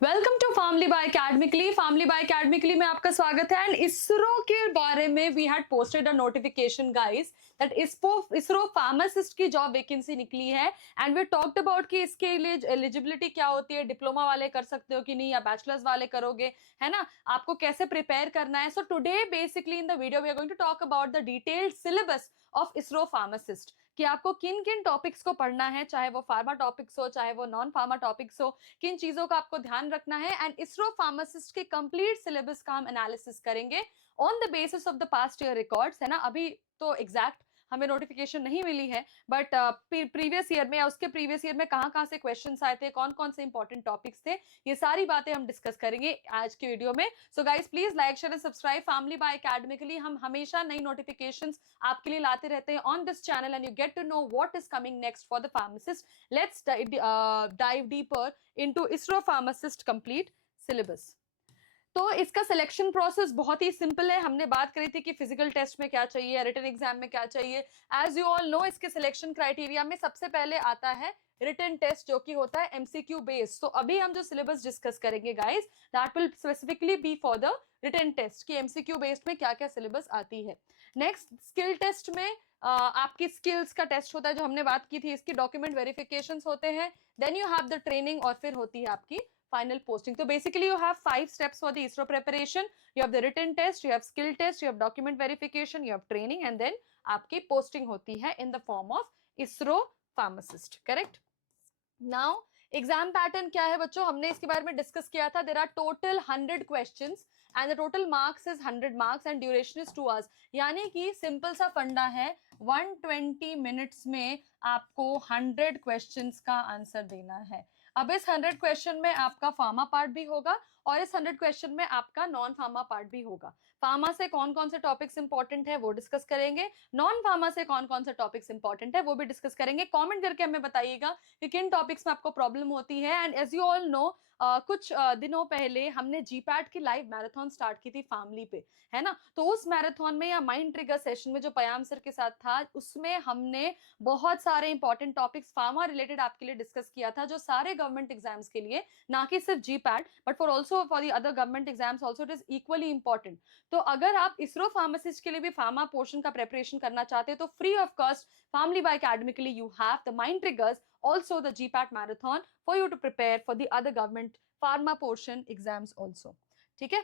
Welcome to family by academically. Family by academically में आपका स्वागत है। एंड इसरो के बारे में we had posted a notification guys that ISRO pharmacist की जॉब वैकेंसी निकली है। एंड वी टॉक्ड अबाउट कि इसके लिए एलिजिबिलिटी क्या होती है, डिप्लोमा वाले कर सकते हो कि नहीं, या बैचलर्स वाले करोगे, है ना, आपको कैसे प्रिपेयर करना है। So today basically in the video we are going to talk about the detailed syllabus of ISRO pharmacist, कि आपको किन किन टॉपिक्स को पढ़ना है, चाहे वो फार्मा टॉपिक्स हो चाहे वो नॉन फार्मा टॉपिक्स हो, किन चीजों का आपको ध्यान रखना है। एंड इसरो फार्मासिस्ट के कंप्लीट सिलेबस का हम एनालिसिस करेंगे on the basis of the past year records, है ना। अभी तो एग्जैक्ट हमें नोटिफिकेशन नहीं मिली है, बट प्रीवियस ईयर में या उसके प्रीवियस ईयर में कहाँ से क्वेश्चंस आए थे, कौन कौन से इंपॉर्टेंट टॉपिक्स थे, ये सारी बातें हम डिस्कस करेंगे आज के वीडियो में। So guys please like share and subscribe family by academically. हम हमेशा नई नोटिफिकेशंस आपके लिए लाते रहते हैं on this channel and you get to know what is coming next for the pharmacist. Let's dive deeper into ISRO pharmacist complete syllabus. तो इसका सिलेक्शन प्रोसेस बहुत ही सिंपल है। हमने बात करी थी कि फिजिकल टेस्ट में क्या चाहिए, रिटन एग्जाम में क्या चाहिए। एज यू ऑल नो, इसके सिलेक्शन क्राइटेरिया में सबसे पहले आता है रिटन टेस्ट, जो कि होता है एमसीक्यू बेस्ड। तो अभी हम जो सिलेबस डिस्कस करेंगे guys, that will specifically be for the written test, कि एमसीक्यू बेस्ड में क्या क्या सिलेबस आती है। नेक्स्ट स्किल टेस्ट में आपकी स्किल्स का टेस्ट होता है, जो हमने बात की थी। इसकी डॉक्यूमेंट वेरिफिकेशन होते हैं, then you have the training, और फिर होती है आपकी final posting. So basically you have 5 steps for the ISRO preparation. You have the written test, you have skill test, you have document verification, you have training, and then आपकी posting होती है in the form of ISRO pharmacist. Correct? Now exam pattern क्या है बच्चों, हमने इसके बारे में डिस्कस किया था। There are total 100 questions and the total marks is 100 marks and duration is 2 hours. यानी कि सिंपल सा फंडा है, 120 मिनट्स में आपको 100 क्वेश्चंस का आंसर देना है। अब इस 100 क्वेश्चन में आपका फार्मा पार्ट भी होगा और इस 100 क्वेश्चन में आपका नॉन फार्मा पार्ट भी होगा। फार्मा से कौन कौन से टॉपिक्स इंपॉर्टेंट है वो डिस्कस करेंगे, नॉन फार्मा से कौन कौन से टॉपिक्स इंपॉर्टेंट है वो भी डिस्कस करेंगे। कमेंट करके हमें बताइएगा कि किन टॉपिक्स में आपको प्रॉब्लम होती है। And as you all know, कुछ दिनों पहले हमने जीपैट की लाइव मैराथन स्टार्ट की थी फैमिली पे, है ना। तो उस मैराथन में या माइंड ट्रिगर सेशन में जो पयाम सर के साथ था, उसमें हमने बहुत सारे इंपॉर्टेंट टॉपिक्स फार्मा रिलेटेड आपके लिए डिस्कस किया था, जो सारे गवर्नमेंट एग्जाम्स के लिए, ना कि सिर्फ GPAT but for also for the other government exams also it is equally important. तो अगर आप इसरो फार्मासिस्ट के लिए भी फार्मा पोर्शन का प्रिपरेशन करना चाहते हैं तो free of cost family by academically you have the mind triggers, also the GPAT marathon for you to prepare for the other government pharma portion exams also. ठीक है,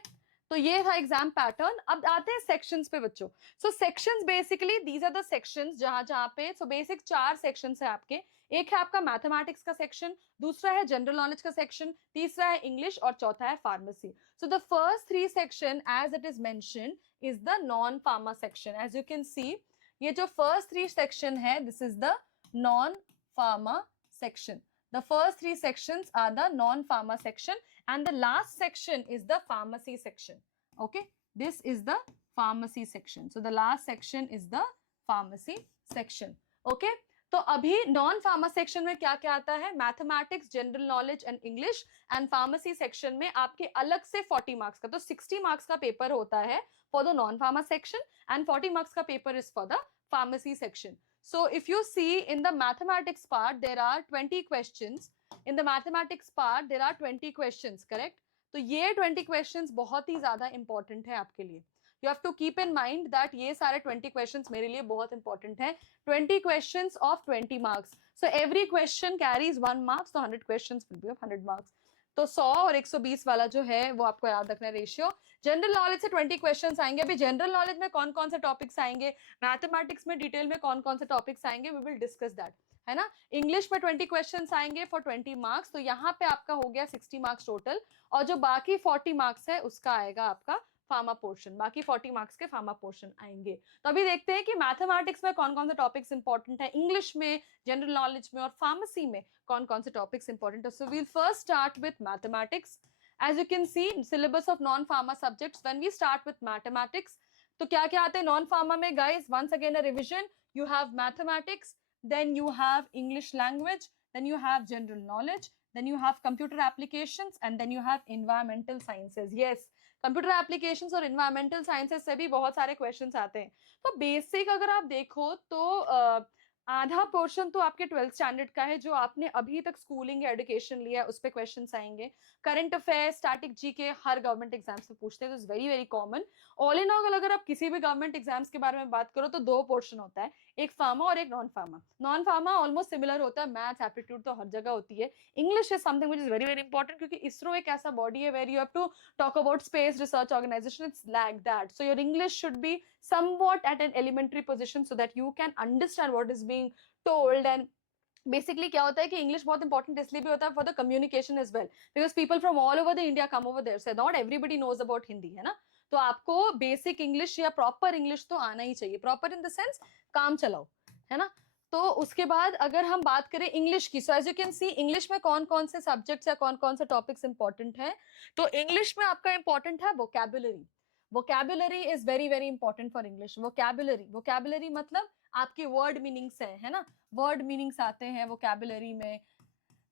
तो ये था एग्जाम पैटर्न। अब आते हैं सेक्शंस पे बच्चों। So sections basically these are the sections जहां पे सो बेसिक 4 सेक्शंस है आपके। एक है आपका मैथमेटिक्स का सेक्शन, दूसरा है जनरल नॉलेज का सेक्शन, तीसरा है इंग्लिश और चौथा है pharmacy. So the first 3 section as it is mentioned is the non pharma section. As you can see, ये जो फर्स्ट 3 सेक्शन है, this is the non pharma section. The first 3 sections are the non-pharma section and the last section is the pharmacy section. Okay, this is the pharmacy section. So the last section is the pharmacy section. Okay, तो अभी non pharma section में क्या क्या आता है, mathematics, general knowledge and English. And pharmacy section में आपके अलग से 40 मार्क्स का, तो 60 मार्क्स का पेपर होता है for the non pharma section and 40 marks का paper is for the pharmacy section. So if you see in the mathematics part there are 20 questions. In the mathematics part there are 20 questions, correct? तो ये 20 questions बहुत ही ज्यादा important है आपके लिए। You have to keep in mind that ये सारे 20 questions मेरे लिए बहुत important है। 20 questions of 20 marks. So every question carries 1 marks, so 100 questions will be of 100 marks. तो 100 और 120 वाला जो है वो आपको याद रखना है रेशियो। जनरल नॉलेज से 20 क्वेश्चंस आएंगे। अभी जनरल नॉलेज में कौन कौन से टॉपिक्स आएंगे, मैथमेटिक्स में डिटेल में कौन कौन से टॉपिक्स आएंगे, वी विल डिस्कस दैट, है ना। इंग्लिश में 20 क्वेश्चंस आएंगे फॉर 20 मार्क्स, तो यहाँ पे आपका हो गया 60 मार्क्स टोटल। और जो बाकी 40 मार्क्स है उसका आएगा आपका फार्मा पोर्शन, बाकी 40 मार्क्स के फार्मा पोर्शन आएंगे। तो अभी देखते हैं कि मैथमेटिक्स में कौन कौन से टॉपिक्स इंपॉर्टेंट है, इंग्लिश में, जनरल नॉलेज में और फार्मेसी में कौन कौन से टॉपिक्स इंपॉर्टेंट है। So we'll first start with mathematics. As you can see, syllabus of non-pharma subjects, when we start with mathematics, तो क्या क्या आते हैं नॉन फार्मा में guys? Once again a revision. You have mathematics, then you have English language, then you have general knowledge, then you have computer applications, and then you have environmental sciences. Yes, computer applications और environmental sciences से भी बहुत सारे questions आते हैं। तो basic अगर आप देखो तो आधा पोर्शन तो आपके 12th स्टैंडर्ड का है, जो आपने अभी तक स्कूलिंग या एजुकेशन लिया है, उस पे क्वेश्चंस आएंगे। करंट अफेयर, स्टैटिक जीके हर गवर्नमेंट एग्जाम्स में पूछते हैं, तो it's very very common. All in all अगर आप किसी भी गवर्नमेंट एग्जाम्स के बारे में बात करो तो दो पोर्शन होता है, एक फार्मा और एक non pharma. Non pharma almost similar होता है, मैथ्स एप्टीट्यूड तो हर जगह होती है। English is something which is very very important, क्योंकि इसरो एक ऐसा बॉडी है where you have to talk about space research organisation, it's like that. So your English should be somewhat at an elementary position so that you can understand what is being told। And basically क्या होता है कि English बहुत important इसलिए भी होता है for the communication as well, because people from all over the India come over there, so not everybody knows about Hindi, है ना। तो आपको बेसिक इंग्लिश या प्रॉपर इंग्लिश तो आना ही चाहिए, प्रॉपर इन द सेंस काम चलाओ, है ना। तो उसके बाद अगर हम बात करें इंग्लिश की, so as you can see English में कौन कौन से सब्जेक्ट्स या कौन कौन से टॉपिक्स इंपॉर्टेंट है। तो इंग्लिश में आपका इंपॉर्टेंट है vocabulary. Vocabulary is very very important for English. Vocabulary, vocabulary मतलब आपके वर्ड मीनिंग्स है ना, वर्ड मीनिंग्स आते हैं वोकैबुलरी में,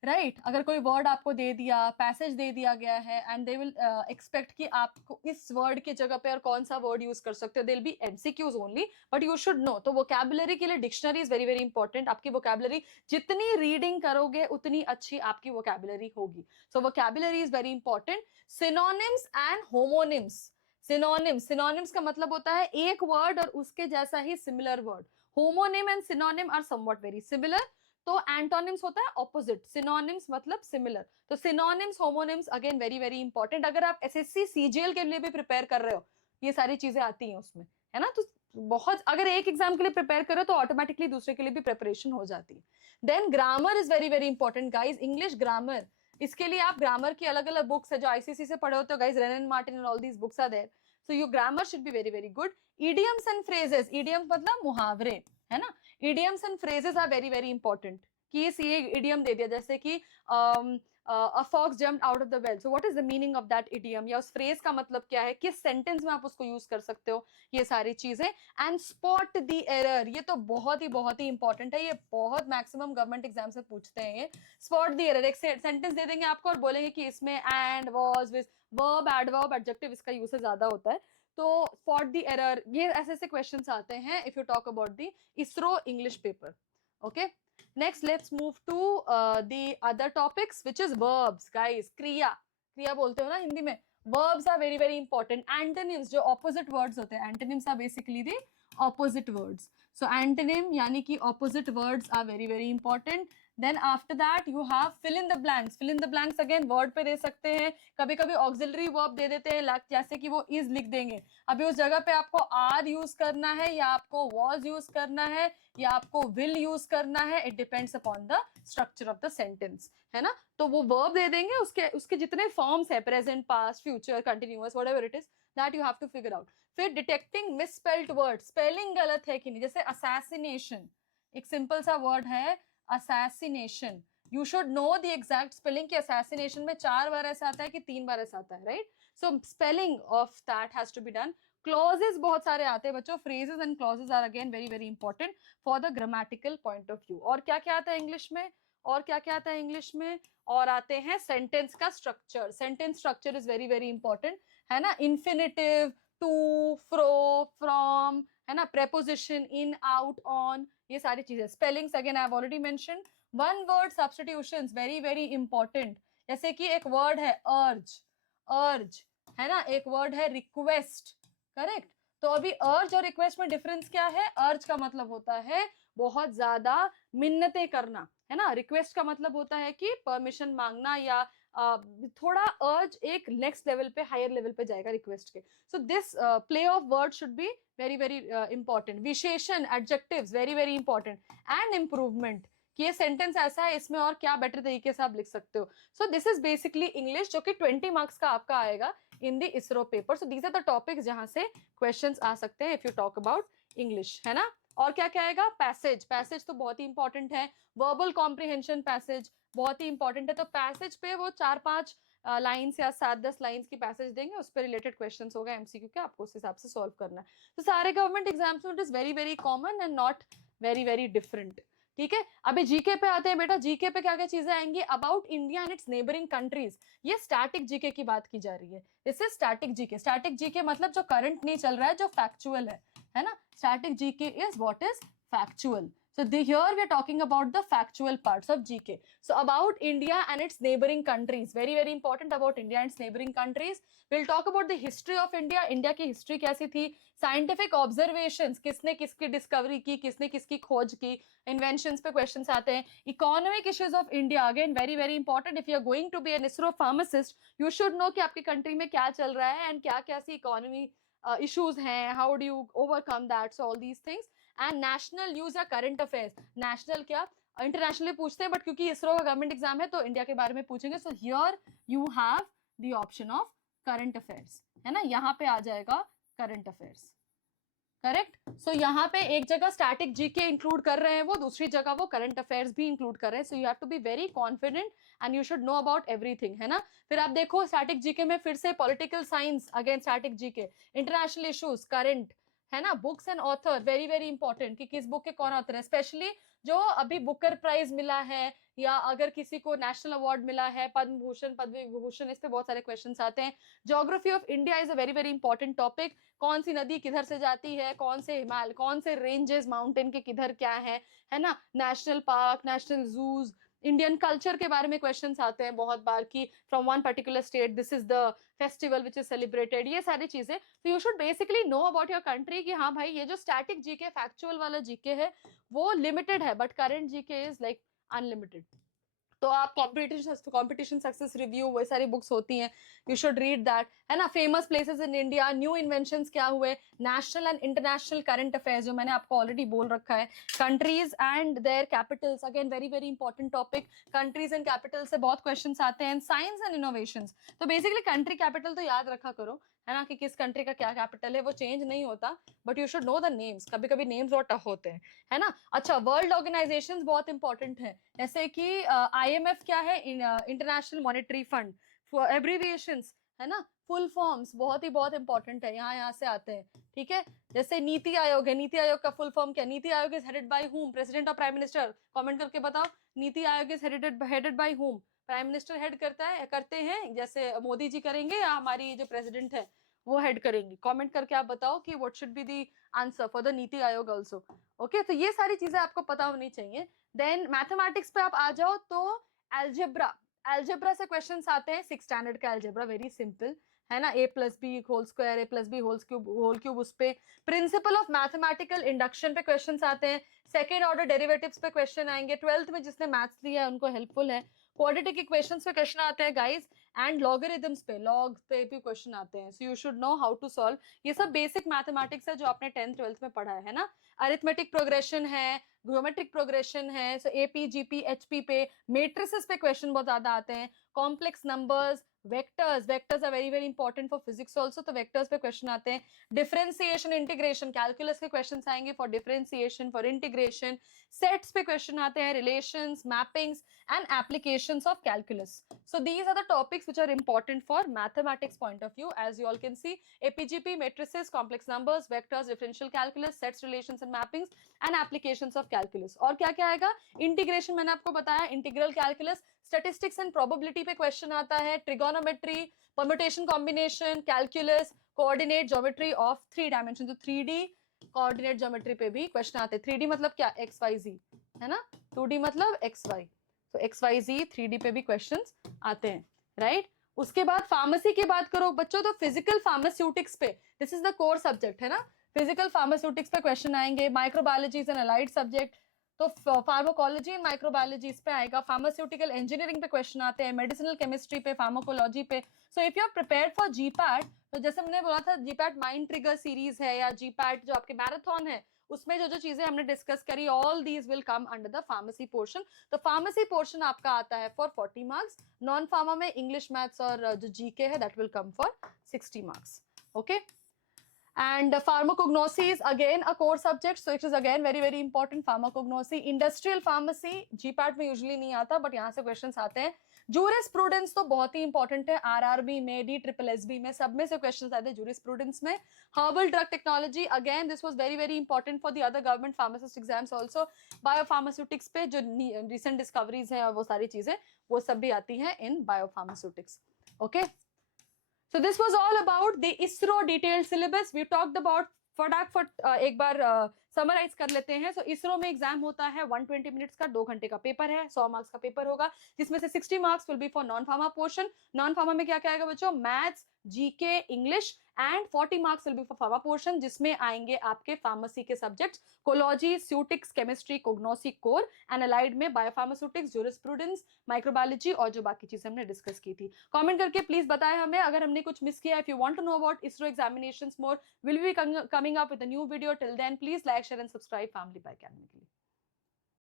राइट अगर कोई वर्ड आपको दे दिया, पैसेज दे दिया गया है, एंड दे विल एक्सपेक्ट कि आपको इस वर्ड की जगह पे और कौन सा वर्ड यूज कर सकते हो, they will be MCQs only, but you should know. तो वोकैबुलरी के लिए dictionary is very very important. आपकी वोकैबुलरी जितनी रीडिंग करोगे उतनी अच्छी आपकी वोकैबुलरी होगी। So vocabulary is very important. Synonyms and homonyms. Synonyms, synonyms का मतलब होता है एक वर्ड और उसके जैसा ही similar word. Homonym and synonym are somewhat very similar. तो एंटोनिम्स होता है ऑपोजिट, सिनोनिम्स मतलब सिमिलर। तो synonyms, homonyms again very very important. अगर आप एसएससी सीजीएल के लिए भी प्रिपेयर कर रहे हो, ये सारी चीजें आती हैं उसमें, है ना। तो बहुत, अगर एक एग्जाम के लिए प्रिपेयर करो तो ऑटोमेटिकली दूसरे के लिए भी प्रिपरेशन हो जाती है। Then grammar is very very important guys, English grammar. इसके लिए आप ग्रामर की अलग अलग बुक्स है जो आईसीसी से पढ़े होते हो guys, Wren and Martin and all these books are there. So your grammar should be very very good. Idioms and phrases, idioms मतलब मुहावरे, है ना। Idioms and phrases are very very important. कि ये इडियम दे दिया जैसे कि a fox jumped out of the well, so what is the meaning of that idiom, या उस फ्रेज का मतलब क्या है, किस सेंटेंस में आप उसको यूज कर सकते हो, ये सारी चीजें। एंड स्पॉट द एरर, ये तो बहुत ही इंपॉर्टेंट है, ये बहुत मैक्सिमम गवर्नमेंट एग्जाम से पूछते हैं। ये स्पॉट द एरर, एक सेंटेंस दे देंगे आपको और बोलेंगे कि इसमें and, was, whiz, verb, adverb, adjective, इसका यूसेज ज्यादा होता है। तो स्पॉट द एरर, ये ऐसे ऐसे क्वेश्चंस आते हैं if you talk about the ISRO English paper. Okay, next let's move to the other topics which is verbs guys। क्रिया, क्रिया बोलते हो ना हिंदी में। verbs are very very important। antonyms जो opposite words होते हैं, antonyms are basically the opposite words। so antonym यानी कि opposite words are very very important। then after that you have fill in the blanks। fill in the blanks again word पे दे सकते हैं, कभी कभी auxiliary verb दे देते हैं, जैसे कि वो is लिख देंगे। अभी उस जगह पे आपको are यूज करना है या आपको was यूज करना है या आपको will यूज करना है, it depends upon the structure of the sentence, है ना। तो वो वर्ब दे देंगे, उसके उसके जितने फॉर्म्स है, present, past, future, continuous, whatever it is, that you have to figure out. फिर डिटेक्टिंग मिसस्पेल्ड वर्ड, स्पेलिंग गलत है कि नहीं, जैसे असैसिनेशन, एक सिंपल सा वर्ड है assassination, you should know the exact spelling कि असैसिनेशन में 4 बार ऐसा आता है कि 3 बार ऐसा आता है, right. So spelling of that has to be done. Clauses बहुत सारे आते हैं बच्चों, phrases and clauses are again very very important for the grammatical point of view. और क्या क्या आता है इंग्लिश में, और क्या क्या आता है इंग्लिश में, और आते हैं सेंटेंस का structure. Sentence structure is very very important, है ना। इन्फिनिटिव, टू, फ्रो, फ्रॉम, है ना, प्रेपोजिशन, इन, आउट, ऑन, ये सारी चीजें। Spellings again I have already mentioned. One word substitutions very very important, जैसे कि एक वर्ड है अर्ज, अर्ज, है ना, एक वर्ड है रिक्वेस्ट, करेक्ट। तो अभी अर्ज और रिक्वेस्ट में डिफरेंस क्या है, अर्ज का मतलब होता है बहुत ज्यादा मिन्नतें करना, है ना। रिक्वेस्ट का मतलब होता है कि परमिशन मांगना, या थोड़ा अर्ज एक नेक्स्ट लेवल पे, हायर लेवल पे जाएगा रिक्वेस्ट के। So this play of word should be very very important. विशेषण, adjectives very very important. And improvement, कि ये सेंटेंस ऐसा है, इसमें और क्या बेटर तरीके से आप लिख सकते हो। So this is basically English, जो कि 20 मार्क्स का आपका आएगा in the ISRO paper. So these are the topics जहां से क्वेश्चंस आ सकते हैं if you talk about English, है ना। और क्या क्या आएगा, पैसेज, पैसेज तो बहुत ही इंपॉर्टेंट है। वर्बल कॉम्प्रिहेंशन, पैसेज बहुत ही इंपॉर्टेंट है। तो पैसेज पे वो 4-5 लाइन्स या 7-10 लाइन्स की पैसेज देंगे, उस पर रिलेटेड क्वेश्चंस होगा एमसीक्यू के, आपको उस हिसाब से सॉल्व करना है। तो सारे गवर्नमेंट एग्जाम्स में it is very very common and not very very different, ठीक है। अभी जीके पे आते हैं बेटा, जीके पे क्या क्या चीजें आएंगी, about India and it's neighbouring countries. ये स्टैटिक जीके की बात की जा रही है, this is static GK. Static GK मतलब जो करंट नहीं चल रहा है, जो फैक्चुअल है ना। Static GK is what is factual, So here we are talking about the factual parts of GK. So about India and its neighboring countries, very very important about India and its neighboring countries. We'll talk about the history of India. India की history कैसी थी, scientific observations, किसने किसकी discovery की, किसने किसकी खोज की, inventions पे questions आते हैं, economic issues of India, again very very important. If you are going to be an ISRO pharmacist, you should know कि आपकी country में क्या चल रहा है and क्या क्या सी economy issues हैं, how do you overcome that, so all these things. And national news या करंट अफेयर्स, नेशनल क्या इंटरनेशनली पूछते हैं, बट क्योंकि इसरो का गवर्नमेंट एग्जाम है तो इंडिया के बारे में पूछेंगे. So here you have the option of current affairs, है ना, यहाँ पे आ जाएगा करंट अफेयर्स. करेक्ट. सो यहाँ पे एक जगह स्टैटिक जीके इंक्लूड कर रहे हैं वो, दूसरी जगह वो करंट अफेयर्स भी इंक्लूड कर रहे हैं. So you have to be very confident and you should know about everything, है ना. फिर आप देखो स्टैटिक जीके में फिर से political science, again static GK, international issues, current, है ना, books and author, very very important कि किस बुक के कौन ऑथर है, स्पेशली जो अभी बुकर प्राइज मिला है या अगर किसी को नेशनल अवार्ड मिला है, पद्म भूषण, पद्म विभूषण, इस पे बहुत सारे क्वेश्चंस आते हैं. Geography of India is a very very important topic. कौन सी नदी किधर से जाती है, कौन से हिमालय, कौन से रेंजेस माउंटेन के किधर क्या है ना, नेशनल पार्क, नेशनल जूज, इंडियन कल्चर के बारे में क्वेश्चंस आते हैं बहुत बार कि from one particular state this is the festival which is celebrated, ये सारी चीजें. तो you should basically know about your country कि हाँ भाई ये जो स्टैटिक जीके फैक्चुअल वाला जीके है वो लिमिटेड है, but current GK is like unlimited. तो आप कॉम्पिटिशन सक्सेस रिव्यू, वो सारी बुक्स होती हैं, यू शुड रीड दैट, है ना. Famous places in India, new inventions क्या हुए, national and international current affairs जो मैंने आपको ऑलरेडी बोल रखा है, countries and there Capitals, again very very important topic. Countries and capital से बहुत क्वेश्चंस आते हैं. साइंस एंड इनोवेशंस, तो बेसिकली कंट्री कैपिटल तो याद रखा करो, है ना, कि किस कंट्री का क्या कैपिटल है, वो चेंज नहीं होता, but you should know the names. कभी कभी नेम्स बहुत टफ होते हैं, है ना. अच्छा, वर्ल्ड ऑर्गेनाइजेशंस बहुत इंपॉर्टेंट है, जैसे कि IMF क्या है, इंटरनेशनल मॉनेटरी फंड. एब्रीविएशंस, है ना, फुल फॉर्म्स बहुत ही बहुत इंपॉर्टेंट है, यहाँ से आते हैं, ठीक है. जैसे नीति आयोग है, नीति आयोग का फुल फॉर्म क्या, NITI Aayog is headed by whom, president और प्राइम मिनिस्टर. कमेंट करके बताओ, NITI Aayog is headed by whom, prime minister head करते हैं, जैसे मोदी जी करेंगे या हमारी जो प्रेसिडेंट है वो हेड करेंगी. कमेंट करके आप बताओ कि what should be the answer for the NITI Aayog also. Okay, तो ये सारी चीजें आपको पता होनी चाहिए. देन मैथमेटिक्स पे आप आ जाओ तो एल्जेब्रा से क्वेश्चंस आते हैं. 6th स्टैंडर्ड का एल्जेब्रा, वेरी सिंपल, है ना. A+B whole square, A+B whole cube, उस पे. प्रिंसिपल ऑफ मैथमेटिकल इंडक्शन पे क्वेश्चंस आते हैं. सेकेंड ऑर्डर डेरिवेटिव्स पे क्वेश्चन आएंगे. 12th में जिसने मैथ्स लिया है उनको हेल्पफुल है. क्वाड्रेटिक इक्वेशंस पे क्वेश्चन आते हैं गाइस, एंड लॉगरिथम्स पे, लॉग पे भी क्वेश्चन आते हैं. So you should know how to solve. ये सब बेसिक मैथमेटिक्स है जो आपने 10th 12th में पढ़ा है ना. अरिथमेटिक प्रोग्रेशन है, ज्योमेट्रिक प्रोग्रेशन है. सो AP GP HP पे, मेट्रिसेस पे क्वेश्चन बहुत ज्यादा आते हैं. Complex numbers, vectors are very very important for physics also, तो वेक्टर्स पे क्वेश्चन आते हैं. डिफरेंशिएशन, इंटीग्रेशन, कैलकुलस के क्वेश्चंस आएंगे for differentiation, for integration. Sets पे क्वेश्चन आते हैं, relations, mappings and applications of calculus. So these are the topics which are important for mathematics point of view. As you all can see, APGP, matrices, complex numbers, vectors, differential calculus, sets, relations and mappings and applications of calculus. और क्या क्या आएगा, integration मैंने आपको बताया, integral calculus. Statistics and probability पे question आता है. Trigonometry, permutation combination, calculus, coordinate geometry of 3 dimension, तो 3D कोऑर्डिनेट ज्योमेट्री पे भी क्वेश्चन आते हैं. 3D मतलब क्या, XYZ, है ना. 2D मतलब XY, तो XYZ 3D पे भी क्वेश्चंस आते हैं, राइट. उसके बाद फार्मेसी की बात करो बच्चों, तो फिजिकल फार्मास्यूटिक्स पे, this is the core subject, है ना. फिजिकल फार्मास्यूटिक्स पे क्वेश्चन आएंगे. Microbiology is an allied subject, तो फार्माकोलॉजी एंड माइक्रोबायोलॉजी इस पे आएगा. फार्मास्यूटिकल इंजीनियरिंग पे क्वेश्चन आते हैं, मेडिसिनल केमिस्ट्री पे, फार्माकोलॉजी पे. So if you are prepared for GPAT, तो जैसे मैंने बोला था GPAT माइंड ट्रिगर सीरीज है, या GPAT जो आपके मैराथन है, उसमें जो जो चीजें हमने डिस्कस करी, all these will come under the pharmacy portion. तो फार्मेसी पोर्शन आपका आता है फॉर 40 मार्क्स. नॉन फार्मा में इंग्लिश, मैथ्स और जो जीके है that will come for 60 marks. Okay. And pharmacognosy is again a core subject, so it is again very very important. Pharmacognosy, industrial pharmacy GPAT में usually नहीं आता, but यहाँ से questions आते हैं. Jurisprudence तो बहुत ही important है, RRB में, DSSSB में, सब में से questions आते हैं jurisprudence में. Herbal drug technology, again this was very very important for the other government pharmacist exams also. Biopharmaceutics पे जो recent discoveries हैं और वो सारी चीजें, वो सब भी आती हैं in biopharmaceutics. Okay. So this was all about the ISRO detailed syllabus. We talked about फटाफट एक बार समराइज कर लेते हैं। सो इसरो में एग्जाम होता है 120 मिनट्स का, 2 घंटे का पेपर है, 100 मार्क्स का पेपर होगा, जिसमें से 60 marks will be for non pharma portion. Non pharma में क्या क्या आएगा बच्चों? Maths, GK, English, and 40 marks will be for pharma portion, जिसमें आएंगे आपके फार्मेसी के सब्जेक्ट्स, कोलॉजी, स्यूटिक्स, केमिस्ट्री, कोग्नोसी, कोर, एनालाइड में बायोफार्मास्यूटिक्स, ज्यूरिस्प्रूडेंस, माइक्रोबायोलॉजी और जो बाकी चीजें हमने डिस्कस की थी। कमेंट करके प्लीज बताएं हमें अगर हमने कुछ मिस किया। If you want to know about ISRO examinations more, we'll be coming up with a new video. Till then, please like, share and subscribe Family by Academy.